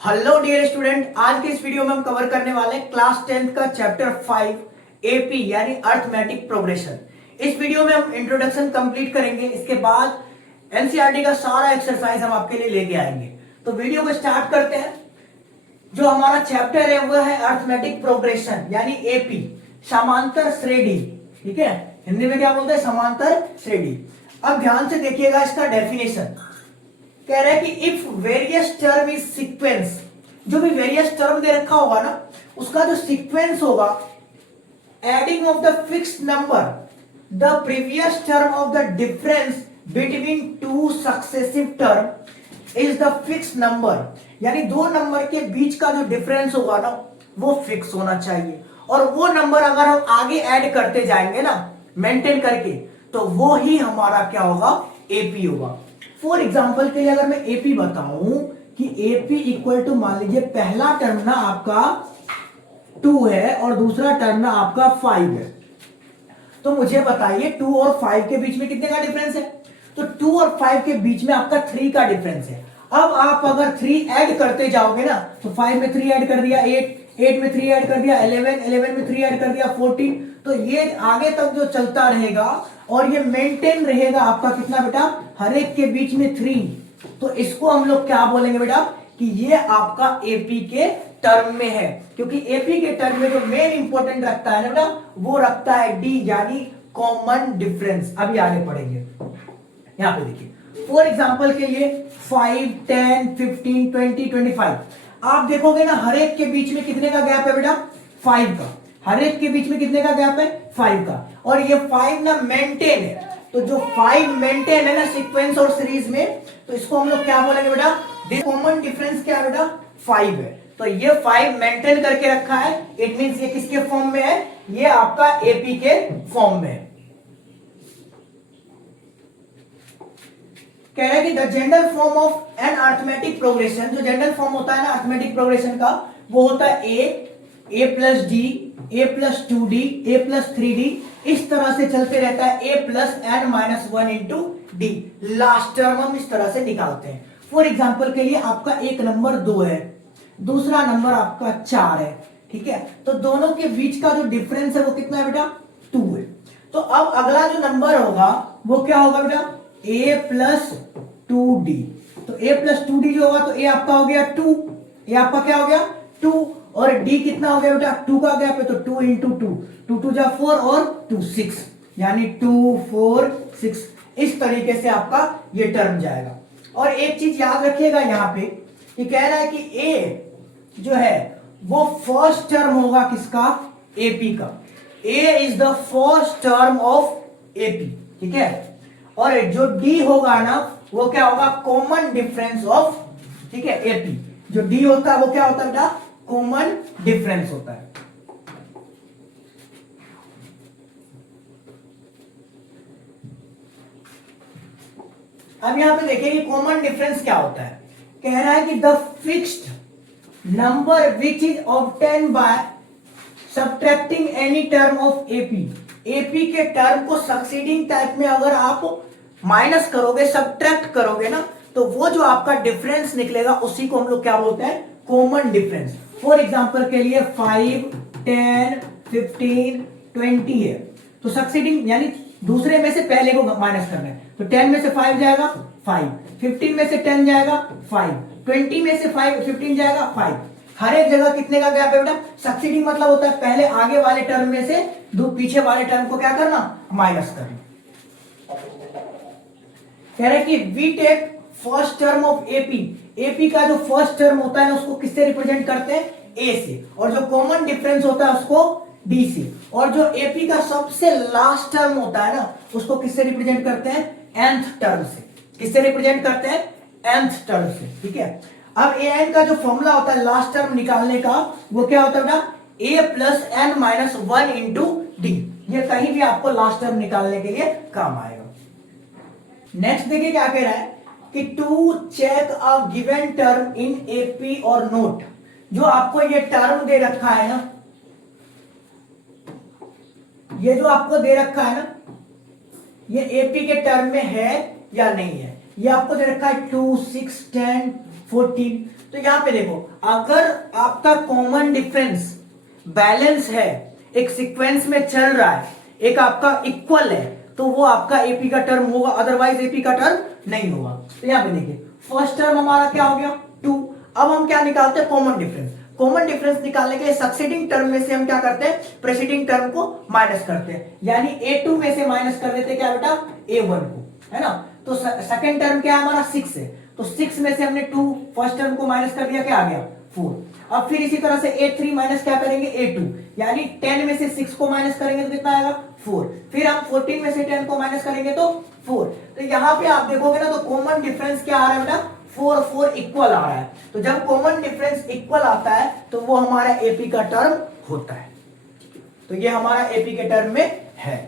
Hello dear student, आज के इस वीडियो में हम कवर करने वाले हैं क्लास 10th का चैप्टर 5 एपी यानी अर्थमेटिक प्रोग्रेशन। इस वीडियो में हम इंट्रोडक्शन कंप्लीट करेंगे, इसके बाद एनसीईआरटी का सारा एक्सरसाइज हम आपके लिए लेके आएंगे। तो वीडियो को स्टार्ट करते हैं। जो हमारा चैप्टर है वो है अर्थमेटिक प्रोग्रेशन यानी एपी, समांतर श्रेणी। ठीक है, हिंदी में क्या बोलते हैं? समांतर श्रेणी। अब ध्यान से देखिएगा इसका डेफिनेशन। कह रहा है कि if various term is sequence, जो भी वेरियस टर्म दे रखा होगा ना, उसका जो सीक्वेंस होगा, adding of the fixed number the previous term of the difference between two successive term is the fixed number. यानी दो नंबर के बीच का जो डिफरेंस होगा ना, वो फिक्स होना चाहिए, और वो नंबर अगर हम आगे ऐड करते जाएंगे ना मेंटेन करके, तो वो ही हमारा क्या होगा? एपी होगा। फॉर एग्जाम्पल के लिए अगर मैं एपी बताऊं कि एपी इक्वल टू, मान लीजिए पहला टर्म ना आपका 2 है और दूसरा टर्म ना आपका 5 है, तो मुझे बताइए 2 और 5 के बीच में कितने का डिफरेंस है? तो 2 और 5 के बीच में आपका 3 का डिफरेंस है। अब आप अगर 3 ऐड करते जाओगे ना, तो 5 में 3 ऐड कर दिया 8 में 3 ऐड कर दिया 11 में 3 ऐड कर दिया 14, तो ये आगे तक जो चलता रहेगा और ये मेंटेन रहेगा आपका कितना बेटा? हर एक के बीच में 3। तो इसको हम लोग क्या बोलेंगे बेटा? कि ये आपका एपी के टर्म में है, क्योंकि एपी के टर्म में जो मेन इंपॉर्टेंट रखता है ना बेटा, वो रखता है डी यानी कॉमन डिफरेंस। अभी आगे पढ़ेंगे। यहां पे देखिए फॉर एग्जांपल के लिए 5, 10, 15, 20, 25 आप देखोगे ना, हर एक के बीच में कितने का गैप है बेटा? 5 का। हर एक के बीच में कितने का गैप है? 5 का। और ये 5 ना मेंटेन है, तो जो 5 मेंटेन है ना सीक्वेंस और सीरीज में, तो इसको हम लोग क्या बोलेंगे बेटा? कॉमन डिफरेंस क्या है बेटा? 5 है। तो ये 5 मेंटेन करके रखा है, इट मींस ये किसके फॉर्म में है? ये आपका एपी के फॉर्म में है। कह रहा है कि the general form of an arithmetic progression, जो जनरल फॉर्म होता है ना अर्थमेटिक प्रोग्रेशन का, वो होता है A plus D, A plus 2d, A plus 3d, इस तरह से चलते रहता है। A plus N minus 1 into D, last term हम इस तरह से निकालते हैं। फॉर एग्जाम्पल के लिए आपका एक नंबर 2 है, दूसरा नंबर आपका 4 है। ठीक है, तो दोनों के बीच का जो डिफरेंस है वो कितना है बेटा? 2 है। तो अब अगला जो नंबर होगा वो क्या होगा बेटा? a plus 2d। तो a प्लस 2d जो होगा, तो a आपका हो गया 2, a आपका क्या हो गया? 2, और d कितना हो गया बेटा? 2 का गैप है, तो 2 इंटू 2 2 जा 4 और 2 6, यानी 2 4 6। इस तरीके से आपका ये टर्म जाएगा। और एक चीज याद रखिएगा यहाँ पे, ये कह रहा है कि a जो है वो फर्स्ट टर्म होगा किसका? एपी का। a is the first term of AP. ठीक है, और जो डी होगा ना, वो क्या होगा? कॉमन डिफरेंस ऑफ, ठीक है, एपी। जो डी होता है वो क्या होता है बेटा? कॉमन डिफरेंस होता है। अब यहां पे देखिए कि कॉमन डिफरेंस क्या होता है। कह रहा है कि the fixed number which is obtain by subtracting any term of AP. AP के टर्म को सक्सीडिंग टाइप में अगर आप माइनस करोगे, सब्ट्रैक्ट करोगे ना, तो वो जो आपका डिफरेंस निकलेगा उसी को हम लोग क्या बोलते हैं? Common difference. फॉर एग्जांपल के लिए 5, 10, 15, 20 है, तो सक्सीडिंग यानी दूसरे में से पहले को माइनस करना है। तो 10 में से 5 जाएगा 5, 15 में से 10 जाएगा 5, 20 में से 15 जाएगा 5। हर एक जगह कितने का गैप है बेटा? सक्सीडिंग मतलब होता है पहले आगे वाले टर्म में से दो पीछे वाले टर्म को क्या करना? माइनस करना। कह रहे कि we take first term of AP. AP का जो फर्स्ट टर्म होता है उसको किससे रिप्रेजेंट करते हैं? ए से, और जो कॉमन डिफरेंस होता है उसको डी से, और जो एपी का सबसे लास्ट टर्म होता है ना, उसको किससे रिप्रेजेंट करते हैं? nth टर्म से। किससे रिप्रेजेंट करते हैं? nth टर्म से। ठीक है, अब ए एन का जो फॉर्मूला होता है लास्ट टर्म निकालने का, वो क्या होता है बेटा? A plus N minus 1 into D. ये कहीं भी आपको लास्ट टर्म निकालने के लिए काम आएगा। नेक्स्ट देखिए क्या कह रहा है कि to check a given term in AP और नोट। जो आपको ये टर्म दे रखा है ना, ये जो आपको दे रखा है ना, ये एपी के टर्म में है या नहीं है, ये आपको दे रखा है 2, 6, 10, 14। तो यहाँ पे देखो, अगर आपका कॉमन डिफरेंस बैलेंस है, एक सीक्वेंस में चल रहा है, एक आपका इक्वल है, तो वो आपका एपी का टर्म होगा, अदरवाइज एपी का टर्म नहीं होगा। तो यहाँ पे देखिए फर्स्ट टर्म हमारा क्या हो गया 2। अब हम क्या निकालते हैं, कॉमन डिफरेंस। कॉमन डिफरेंस निकालने के लिए सक्सीडिंग टर्म में से हम क्या करते हैं, प्रेसीडिंग टर्म को माइनस करते हैं, यानी a2 में से माइनस कर देते हैं क्या बेटा, a1 को, है ना। तो सेकंड टर्म क्या है हमारा 6 है, तो 6 में से हमने 2 फर्स्ट टर्म को माइनस कर दिया, क्या आ गया 4। अब फिर इसी तरह से a3 माइनस क्या करेंगे a2, यानी 10 में से 6 को माइनस करेंगे तो कितना आएगा 4। फिर हम 14 में से 10 को माइनस करेंगे तो 4। तो यहाँ पे आप देखोगे ना, तो कॉमन डिफरेंस क्या आ रहा है बेटा, 4 4 इक्वल आ रहा है। तो जब कॉमन डिफरेंस इक्वल आता है तो वो हमारा एपी का टर्म होता है। तो ये हमारा एपी के टर्म में है।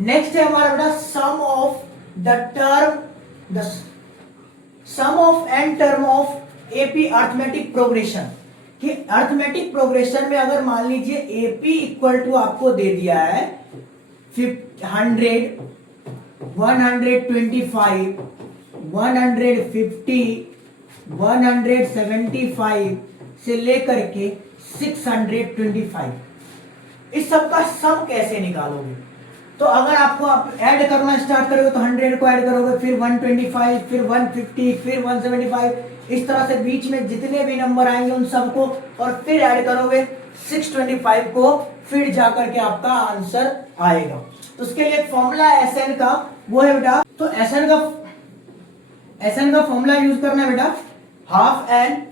नेक्स्ट है हमारा बेटा sum of the term, the sum of N term of AP arithmetic progression. कि अर्थमेटिक प्रोग्रेशन में अगर मान लीजिए एपी इक्वल टू आपको दे दिया है 100, 125, 150, 175 से लेकर के 625, इस सब का सम कैसे निकालोगे। तो अगर आपको आप ऐड करना स्टार्ट करोगे तो 100 को ऐड करोगे, फिर 125, फिर 150, फिर 175, इस तरह से बीच में जितने भी नंबर आएंगे उन सबको, और फिर ऐड करोगे 625 को, फिर जाकर के आपका आंसर आएगा। तो उसके लिए एक फॉर्मूला है एसएन का, वो है बेटा, तो एसएन का फॉर्मूला यूज करना है बेटा, हाफ एन,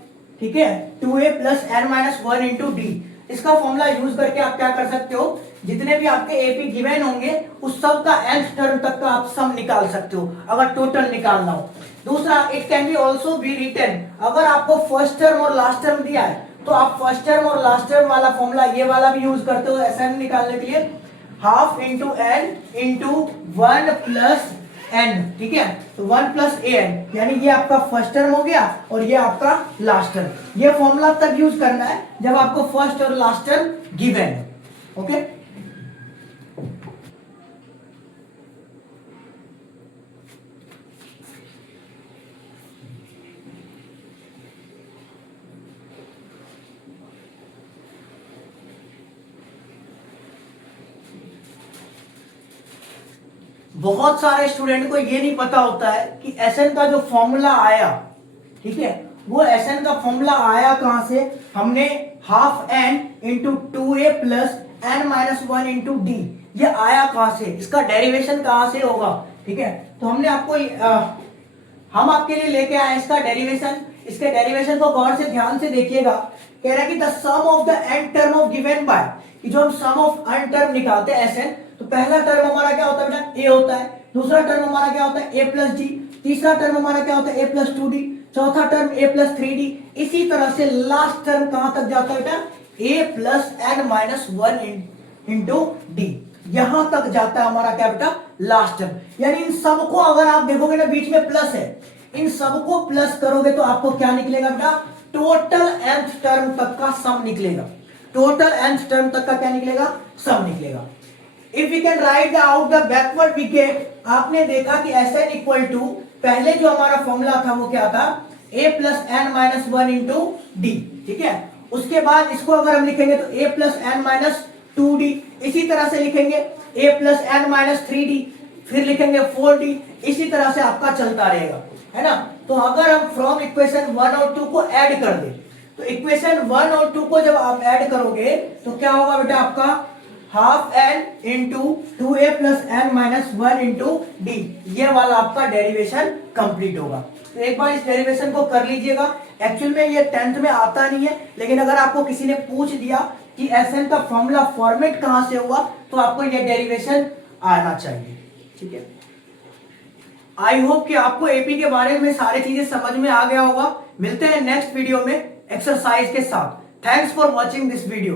ठीक है, 2a plus N minus 1 into D. इसका फॉर्मूला यूज करके आप क्या कर सकते हो, जितने भी आपके एपी गिवन होंगे उस सब का nth टर्म तक का आप सम निकाल सकते हो, अगर टोटल निकालना हो। दूसरा, it can be also be written, अगर आपको फर्स्ट टर्म और लास्ट टर्म दिया है तो आप फर्स्ट टर्म और लास्ट टर्म वाला फॉर्मूला ये वाला भी यूज करते हो एसएन निकालने के लिए, half into N into 1 plus N, ठीक है। तो 1 प्लस ए एन, यानी ये आपका फर्स्ट टर्म हो गया और ये आपका लास्ट टर्म। ये फॉर्मूला तब यूज करना है जब आपको फर्स्ट और लास्ट टर्म गिवन है, ओके। बहुत सारे स्टूडेंट को ये नहीं पता होता है कि एसएन का जो फॉर्मूला आया, ठीक है, वो एसएन का फॉर्मूला आया कहां से, हमने half N into 2a plus N minus 1 into D, ये आया कहां से, इसका डेरिवेशन कहां से होगा, ठीक है। तो हमने आपको हम आपके लिए लेके आए इसका डेरिवेशन। इसके डेरिवेशन को गौर से ध्यान से देखिएगा। कह रहा है कि the sum of the N term of given by, कि जो हम सम ऑफ एन टर्म निकालते हैं एसएन, तो पहला टर्म हमारा क्या होता है बेटा, ए होता है। दूसरा टर्म हमारा क्या होता है, ए प्लस डी। तीसरा टर्म हमारा क्या होता है, ए प्लस 2d। चौथा टर्म ए प्लस 3d। इसी तरह से लास्ट टर्म कहां तक जाता है बेटा, A plus N minus 1 into D, यहां तक जाता है हमारा क्या बेटा, लास्ट टर्म। यानी इन सबको अगर आप देखोगे ना, बीच में प्लस है, इन सबको प्लस करोगे तो आपको क्या निकलेगा बेटा, टोटल nth टर्म तक का सम निकलेगा। टोटल nth टर्म तक का क्या निकलेगा, सम निकलेगा। If we can write out the backward we get, आपने देखा कि Sn इक्वल टू, पहले जो हमारा फॉर्मूला था वो क्या था, a plus N minus 1 into D, ठीक है। उसके बाद इसको अगर हम लिखेंगे तो a plus N minus 2d, इसी तरह से लिखेंगे a plus N minus 3d, फिर लिखेंगे 4d, इसी तरह से आपका चलता रहेगा, है ना। तो अगर हम फ्रॉम इक्वेशन 1 और 2 को ऐड कर दें, तो इक्वेशन 1 और 2 को जब आप ऐड करोगे तो क्या होगा बेटा, आपका half N into 2a plus N minus 1 into D, ये वाला आपका डेरिवेशन कंप्लीट होगा। तो एक बार इस डेरिवेशन को कर लीजिएगा। एक्चुअल में ये 10th में आता नहीं है, लेकिन अगर आपको किसी ने पूछ दिया कि एसएन का फॉर्मूला फॉर्मेट कहां से हुआ, तो आपको ये डेरिवेशन आना चाहिए, ठीक है। आई होप कि आपको एपी के बारे में सारी चीजें समझ में आ गया होगा। मिलते हैं नेक्स्ट वीडियो में एक्सरसाइज के साथ। Thanks for watching this video.